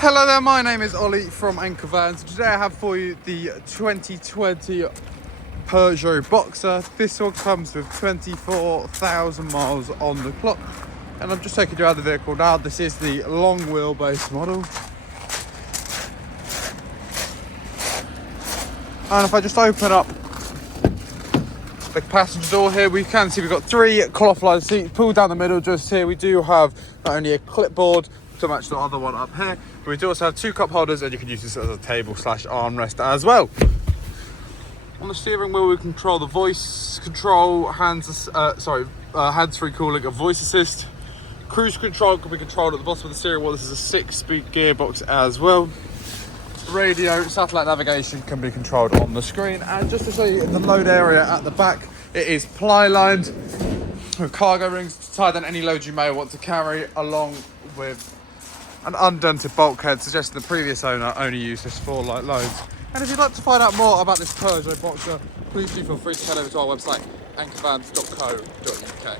Hello there, my name is Ollie from Anchor Vans. Today I have for you the 2020 Peugeot Boxer. This one comes with 24,000 miles on the clock. And I'm just taking you out of the vehicle now. This is the long wheelbase model. And if I just open up the passenger door here, we can see we've got 3 cloth lined seats. Pulled down the middle just here, we do have not only a clipboard to match the other one up here, but we do also have 2 cup holders, and you can use this as a table / armrest as well. On the steering wheel, we control the voice control, hands-free calling and voice assist. Cruise control can be controlled at the bottom of the steering wheel. This is a 6-speed gearbox as well. Radio, satellite navigation can be controlled on the screen. And just to show you the load area at the back, it is ply lined with cargo rings to tie down any load you may want to carry, along with an undented bulkhead, suggesting the previous owner only used this for light loads. And if you'd like to find out more about this Peugeot Boxer, please do feel free to head over to our website, anchorvans.co.uk.